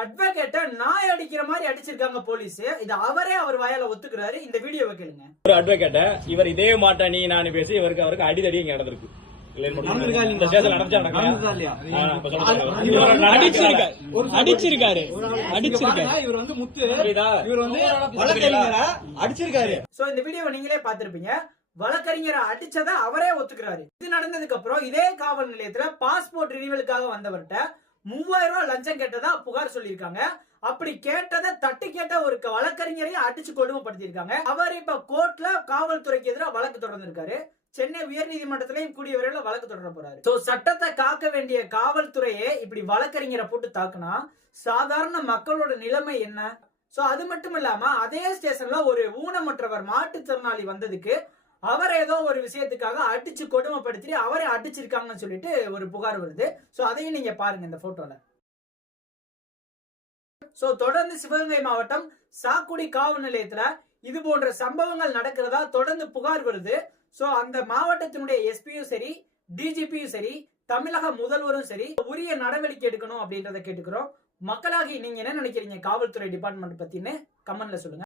அட்வொகேட்ட நாய் அடிக்கிற மாதிரி அடிச்சிருக்காங்க போலீஸ் இது அவரே அவர் வாயால ஒத்துக்கிறாரு. இந்த வீடியோவை கேளுங்க. ஒரு அட்வொகேட்ட இவர் இதே மாட்டா நீ நான் பேசி இவருக்கு அவருக்கு அடிதடி இங்க நடந்திருக்கு. அடிச்சிருக்காரு. அடிச்சிருக்காரு. அடிச்சிருக்காரு. இவர் வந்து முத்து. புரியுதா? இவர் வந்து வழக்கறிஞரா? அடிச்சிருக்காரு. சோ இந்த வீடியோவை நீங்களே பார்த்திருப்பீங்க. வழக்கறிஞரை அடிச்சதை அவரே ஒத்துக்கிறாரு. இது நடந்ததுக்கு அப்புறம் இதே காவல் நிலையத்துல பாஸ்போர்ட் ரினிவலுக்காக வந்தவர்கிட்ட மூவாயிரம் ரூபாய் லஞ்சம் கேட்டதா புகார் சொல்லியிருக்காங்க. அப்படி கேட்டதை தட்டி கேட்ட ஒரு வழக்கறிஞரையும் அடிச்சு கொடுமைப்படுத்தியிருக்காங்க. அவர் இப்ப கோர்ட்ல காவல்துறைக்கு எதிராக வழக்கு தொடர்ந்திருக்காரு. சென்னை உயர்நீதிமன்றத்திலையும் கூடிய விரைவில் வழக்கு தொடர போறாரு. சோ சட்டத்தை காக்க வேண்டிய காவல்துறையே இப்படி வழக்கறிஞரை போட்டு தாக்குனா சாதாரண மக்களோட நிலைமை என்ன? சோ அது மட்டும் இல்லாம அதே ஸ்டேஷன்ல ஒரு ஊனமற்றவர் மாற்றுத்திறனாளி வந்ததுக்கு அவரை ஏதோ ஒரு விஷயத்துக்காக அடிச்சு கொடுமைப்படுத்தி அவரை அடிச்சிருக்காங்கன்னு சொல்லிட்டு ஒரு புகார் வருது. சோ அதையும் நீங்க பாருங்க இந்த போட்டோல சோ தொடர்ந்து சிவகங்கை மாவட்டம் சாக்குடி காவல் நிலையத்துல இது போன்ற சம்பவங்கள் நடக்கிறதா தொடர்ந்து புகார் வருது. சோ அந்த மாவட்டத்தினுடைய எஸ்பியும் சரி டிஜிபியும் சரி தமிழக முதல்வரும் சரி உரிய நடவடிக்கை எடுக்கணும் அப்படின்றத கேட்டுக்கிறோம். மக்களாகி நீங்க என்ன நினைக்கிறீங்க? காவல்துறை டிபார்ட்மெண்ட் பத்தின்னு கமெண்ட்ல சொல்லுங்க.